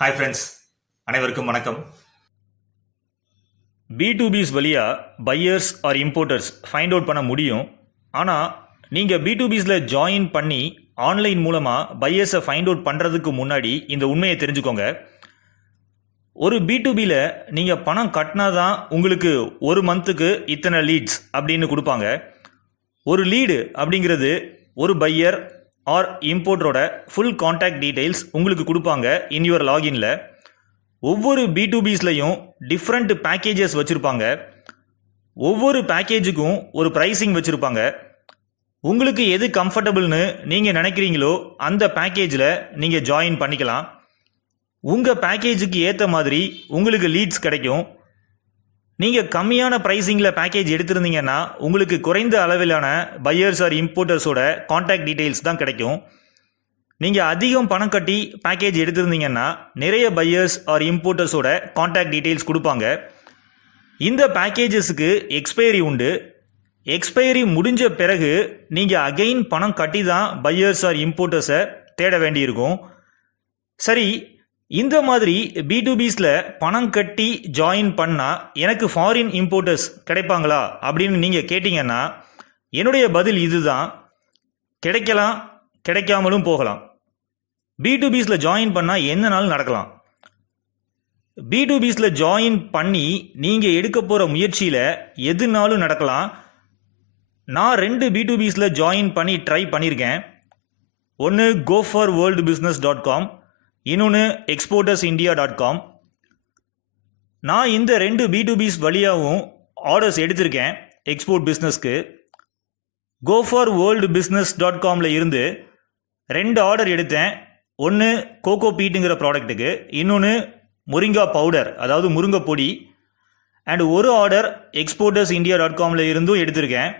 Hi friends, அனைவருக்கும் வணக்கம். B2Bs வழியாக buyers or importers find out பண்ண முடியும். ஆனால் நீங்கள் B2Bஸில் ஜாயின் பண்ணி ஆன்லைன் மூலமாக பையர்ஸை ஃபைண்ட் அவுட் பண்ணுறதுக்கு முன்னாடி இந்த உண்மையை தெரிஞ்சுக்கோங்க. ஒரு B2Bயில் நீங்கள் பணம் கட்டினா தான் உங்களுக்கு ஒரு மந்த்துக்கு இத்தனை லீட்ஸ் அப்படின்னு கொடுப்பாங்க. ஒரு லீடு அப்படிங்கிறது ஒரு பையர் ஆர் இம்போர்ட்டரோட ஃபுல் கான்டாக்ட் டீட்டெயில்ஸ் உங்களுக்கு கொடுப்பாங்க இன் யுவர் லாகின்ல. ஒவ்வொரு B2Bஸ்லையும் டிஃப்ரெண்ட் பேக்கேஜஸ் வச்சுருப்பாங்க. ஒவ்வொரு பேக்கேஜுக்கும் ஒரு ப்ரைஸிங் வச்சுருப்பாங்க. உங்களுக்கு எது கம்ஃபர்டபுள்னு நீங்கள் நினைக்கிறீங்களோ அந்த பேக்கேஜில் நீங்கள் ஜாயின் பண்ணிக்கலாம். உங்கள் பேக்கேஜுக்கு ஏற்ற மாதிரி உங்களுக்கு லீட்ஸ் கிடைக்கும். நீங்கள் கம்மியான ப்ரைஸிங்கில் பேக்கேஜ் எடுத்திருந்தீங்கன்னா உங்களுக்கு குறைந்த அளவிலான பையர்ஸ் ஆர் இம்போர்ட்டர்ஸோட கான்டாக்ட் டீட்டெயில்ஸ் தான் கிடைக்கும். நீங்கள் அதிகம் பணம் கட்டி பேக்கேஜ் எடுத்திருந்தீங்கன்னா நிறைய பையர்ஸ் ஆர் இம்போர்ட்டர்ஸோட கான்டாக்ட் டீட்டெயில்ஸ் கொடுப்பாங்க. இந்த பேக்கேஜஸுக்கு எக்ஸ்பைரி உண்டு. எக்ஸ்பைரி முடிஞ்ச பிறகு நீங்கள் அகெயின் பணம் கட்டி தான் பையர்ஸ் ஆர் இம்போர்ட்டர்ஸை தேட வேண்டியிருக்கும். சரி, இந்த மாதிரி B2Bஸில் பணம் கட்டி ஜாயின் பண்ணால் எனக்கு ஃபாரின் இம்போர்ட்டர்ஸ் கிடைப்பாங்களா அப்படின்னு நீங்கள் கேட்டிங்கன்னா என்னுடைய பதில் இதுதான். கிடைக்கலாம், கிடைக்காமலும் போகலாம். B2Bஸில் ஜாயின் பண்ணால் என்னனாலும் நடக்கலாம். B2Bஸில் ஜாயின் பண்ணி நீங்கள் எடுக்க போகிற முயற்சியில் எதுனாலும் நடக்கலாம். நான் 2 B2Bஸில் ஜாயின் பண்ணி ட்ரை பண்ணியிருக்கேன். ஒன்று goforworldbusiness.com, இன்னொன்று exportersindia.com. நான் இந்த 2 B2Bs வழியாகவும் ஆர்டர்ஸ் எடுத்திருக்கேன் எக்ஸ்போர்ட் பிஸ்னஸ்க்கு. goforworldbusiness.comல இருந்து 2 ஆர்டர் எடுத்தேன். ஒன்று கோகோ பீட்டுங்கிற ப்ராடக்ட்டுக்கு, இன்னொன்று முருங்கா பவுடர் அதாவது முருங்கை பொடி. அண்ட் ஒரு ஆர்டர் exportersindia.comல இருந்தும் எடுத்திருக்கேன்.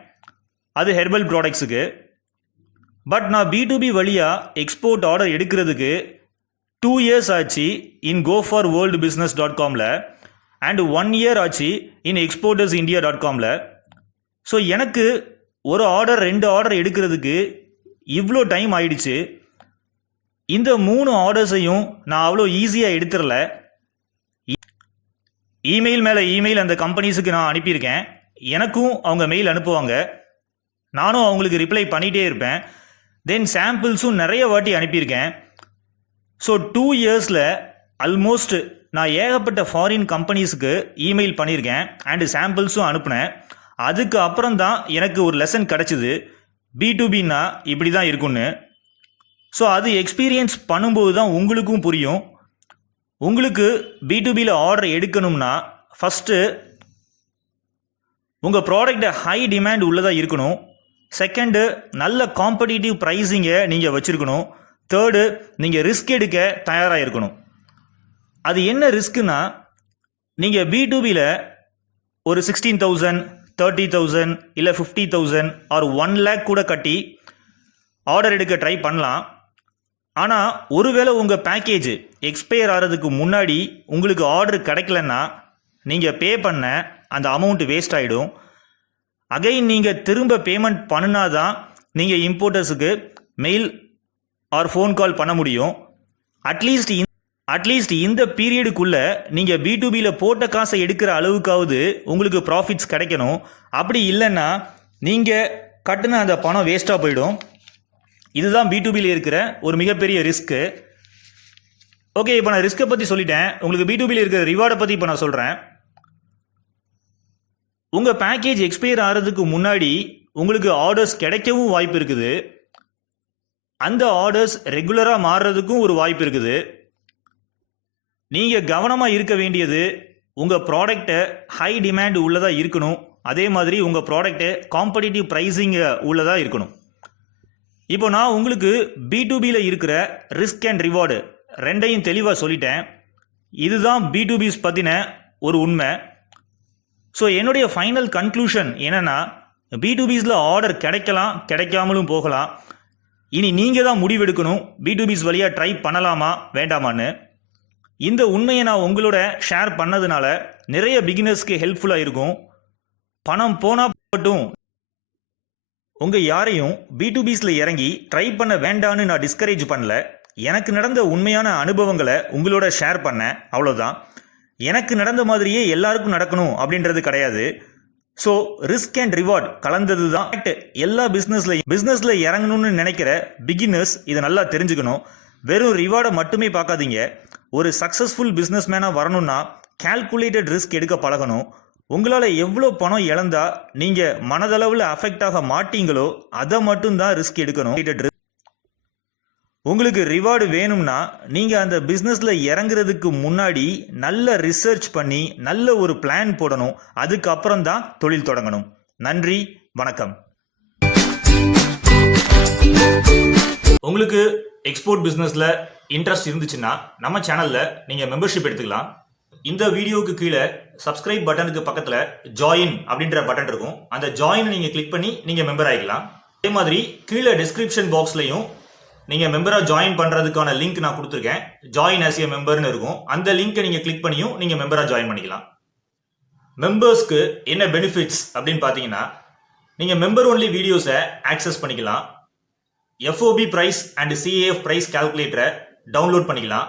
அது ஹெர்பல் ப்ராடக்ட்ஸுக்கு. பட் நான் B2B வழியாக எக்ஸ்போர்ட் ஆர்டர் எடுக்கிறதுக்கு 2 years ஆச்சு இன் goforworldbusiness.comல அண்ட் 1 year ஆச்சு இன் exportersindia.comல. ஸோ எனக்கு ஒரு ஆர்டர் 2 ஆர்டர் எடுக்கிறதுக்கு இவ்வளோ டைம் ஆயிடுச்சு. இந்த 3 ஆர்டர்ஸையும் நான் அவ்வளோ ஈஸியாக எடுத்துடல. இமெயில் மேலே இமெயில் அந்த கம்பெனிஸுக்கு நான் அனுப்பியிருக்கேன். எனக்கும் அவங்க மெயில் அனுப்புவாங்க, நானும் அவங்களுக்கு ரிப்ளை பண்ணிகிட்டே இருப்பேன். தென் சாம்பிள்ஸும் நிறைய வாட்டி அனுப்பியிருக்கேன். ஸோ 2 yearsல ஆல்மோஸ்ட் நான் ஏகப்பட்ட ஃபாரின் கம்பெனிஸுக்கு இமெயில் பண்ணியிருக்கேன் அண்டு சாம்பிள்ஸும் அனுப்புனேன். அதுக்கு அப்புறம் தான் எனக்கு ஒரு லெசன் கிடச்சிது, B2Bன்னா இப்படி தான் இருக்குன்னு. ஸோ அது எக்ஸ்பீரியன்ஸ் பண்ணும்போது தான் உங்களுக்கும் புரியும். உங்களுக்கு B2Bயில் ஆர்டர் எடுக்கணும்னா ஃபஸ்ட்டு உங்கள் ப்ராடக்டை ஹை டிமாண்ட் உள்ளதாக இருக்கணும். செகண்டு, நல்ல காம்படிட்டிவ் ப்ரைஸிங்கை நீங்கள் வச்சுருக்கணும். தேர்டு, நீங்கள் ரிஸ்க் எடுக்க தயாராக இருக்கணும். அது என்ன ரிஸ்க்குன்னா, நீங்கள் B2Bயில் ஒரு 16,000, 30,000 இல்லை 50,000 ஆர் 1 lakh கூட கட்டி ஆர்டர் எடுக்க ட்ரை பண்ணலாம். ஆனால் ஒருவேளை உங்கள் பேக்கேஜ் எக்ஸ்பயர் ஆகிறதுக்கு முன்னாடி உங்களுக்கு ஆர்டர் கிடைக்கலன்னா நீங்கள் பே பண்ண அந்த அமௌண்ட் வேஸ்ட் ஆகிடும். அகைன் நீங்கள் திரும்ப பேமெண்ட் பண்ணினா தான் நீங்கள் இம்போர்ட்டர்ஸுக்கு மெயில் ஆர் ஃபோன் கால் பண்ண முடியும். அட்லீஸ்ட் இந்த பீரியடுக்குள்ளே நீங்கள் B2Bயில் போட்ட காசை எடுக்கிற அளவுக்காவது உங்களுக்கு ப்ராஃபிட்ஸ் கிடைக்கணும். அப்படி இல்லைன்னா நீங்கள் கட்டின அந்த பணம் வேஸ்ட்டாக போயிடும். இதுதான் B2Bயில் இருக்கிற ஒரு மிகப்பெரிய ரிஸ்க்கு. ஓகே, இப்போ நான் ரிஸ்க்கை பற்றி சொல்லிட்டேன். உங்களுக்கு B2Bயில் இருக்கிற ரிவார்டை பற்றி இப்போ நான் சொல்கிறேன். உங்கள் பேக்கேஜ் எக்ஸ்பயர் ஆகிறதுக்கு முன்னாடி உங்களுக்கு ஆர்டர்ஸ் கிடைக்கவும் வாய்ப்பு இருக்குது. அந்த ஆர்டர்ஸ் ரெகுலராக மாறுறதுக்கும் ஒரு வாய்ப்பு இருக்குது. நீங்கள் கவனமாக இருக்க வேண்டியது, உங்கள் ப்ராடக்டை ஹை டிமாண்ட் உள்ளதாக இருக்கணும். அதே மாதிரி உங்கள் ப்ராடக்டை காம்படிட்டிவ் ப்ரைஸிங் உள்ளதாக இருக்கணும். இப்போ நான் உங்களுக்கு B2Bயில் இருக்கிற ரிஸ்க் அண்ட் ரிவார்டு ரெண்டையும் தெளிவாக சொல்லிட்டேன். இதுதான் B2Bs பற்றின ஒரு உண்மை. ஸோ என்னுடைய ஃபைனல் கன்க்ளூஷன் என்னென்னா, B2Bஸில் ஆர்டர் கிடைக்கலாம், கிடைக்காமலும் போகலாம். இனி நீங்கள் தான் முடிவெடுக்கணும், B2Bs வழியாக ட்ரை பண்ணலாமா வேண்டாமான்னு. இந்த உண்மையை நான் உங்களோட ஷேர் பண்ணதுனால நிறைய பிகினர்ஸ்க்கு ஹெல்ப்ஃபுல்லாக இருக்கும். பணம் போனால் போகட்டும், உங்கள் யாரையும் B2Bஸில் இறங்கி ட்ரை பண்ண வேண்டான்னு நான் டிஸ்கரேஜ் பண்ணல. எனக்கு நடந்த உண்மையான அனுபவங்களை உங்களோட ஷேர் பண்ணேன், அவ்வளோதான். எனக்கு நடந்த மாதிரியே எல்லாருக்கும் நடக்கணும் அப்படின்றது கிடையாது. ஸோ ரிஸ்க் அண்ட் ரிவார்ட் கலந்தது தான் எல்லா பிஸ்னஸில் இறங்கணும்னு நினைக்கிற பிகினர்ஸ் இதை நல்லா தெரிஞ்சுக்கணும். வெறும் ரிவார்டை மட்டுமே பார்க்காதீங்க. ஒரு சக்ஸஸ்ஃபுல் பிஸ்னஸ் மேனாக வரணும்னா கால்குலேட்டட் ரிஸ்க் எடுக்க பழகணும். உங்களால் எவ்வளோ பணம் இழந்தா நீங்கள் மனதளவில் அஃபெக்ட் ஆக மாட்டீங்களோ அதை மட்டும்தான் ரிஸ்க் எடுக்கணும். உங்களுக்கு ரிவார்டு வேணும்னா நீங்கள் அந்த பிஸ்னஸில் இறங்குறதுக்கு முன்னாடி நல்ல ரிசர்ச் பண்ணி நல்ல ஒரு பிளான் போடணும். அதுக்கப்புறம் தான் தொழில் தொடங்கணும். நன்றி, வணக்கம். உங்களுக்கு எக்ஸ்போர்ட் பிஸ்னஸில் இன்ட்ரெஸ்ட் இருந்துச்சுன்னா நம்ம சேனலில் நீங்கள் மெம்பர்ஷிப் எடுத்துக்கலாம். இந்த வீடியோவுக்கு கீழே சப்ஸ்கிரைப் பட்டனுக்கு பக்கத்தில் ஜாயின் அப்படின்ற பட்டன் இருக்கும். அந்த ஜாயின் நீங்கள் கிளிக் பண்ணி நீங்கள் மெம்பர் ஆகிக்கலாம். அதே மாதிரி கீழே டிஸ்கிரிப்ஷன் பாக்ஸ்லையும் நீங்கள் மெம்பராக ஜாயின் பண்ணுறதுக்கான லிங்க் நான் கொடுத்துருக்கேன். ஜாயின் ஆஸ் ஏ மெம்பர்னு இருக்கும். அந்த லிங்க்கை நீங்கள் கிளிக் பண்ணியும் நீங்கள் மெம்பராக ஜாயின் பண்ணிக்கலாம். மெம்பர்ஸ்க்கு என்ன பெனிஃபிட்ஸ் அப்படின்னு பார்த்தீங்கன்னா, நீங்கள் மெம்பர் ஒன்லி வீடியோஸை ஆக்சஸ் பண்ணிக்கலாம். FOB price and CAF price கால்குலேட்டரை டவுன்லோட் பண்ணிக்கலாம்.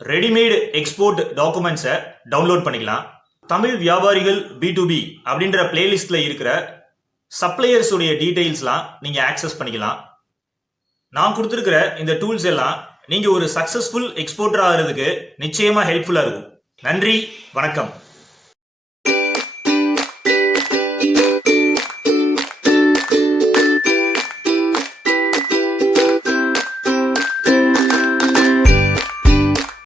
ரெடிமேடு எக்ஸ்போர்ட் டாக்குமெண்ட்ஸை டவுன்லோட் பண்ணிக்கலாம். தமிழ் வியாபாரிகள் B2B அப்படின்ற பிளேலிஸ்டில் இருக்கிற சப்ளையர்ஸுடைய டீட்டெயில்ஸ்லாம் நீங்கள் ஆக்சஸ் பண்ணிக்கலாம். நான் கொடுத்துருக்கிற இந்த டூல்ஸ் எல்லாம் நீங்கள் ஒரு சக்ஸஸ்ஃபுல் எக்ஸ்போர்ட்டர் ஆகிறதுக்கு நிச்சயமாக ஹெல்ப்ஃபுல்லாக இருக்கும். நன்றி, வணக்கம்.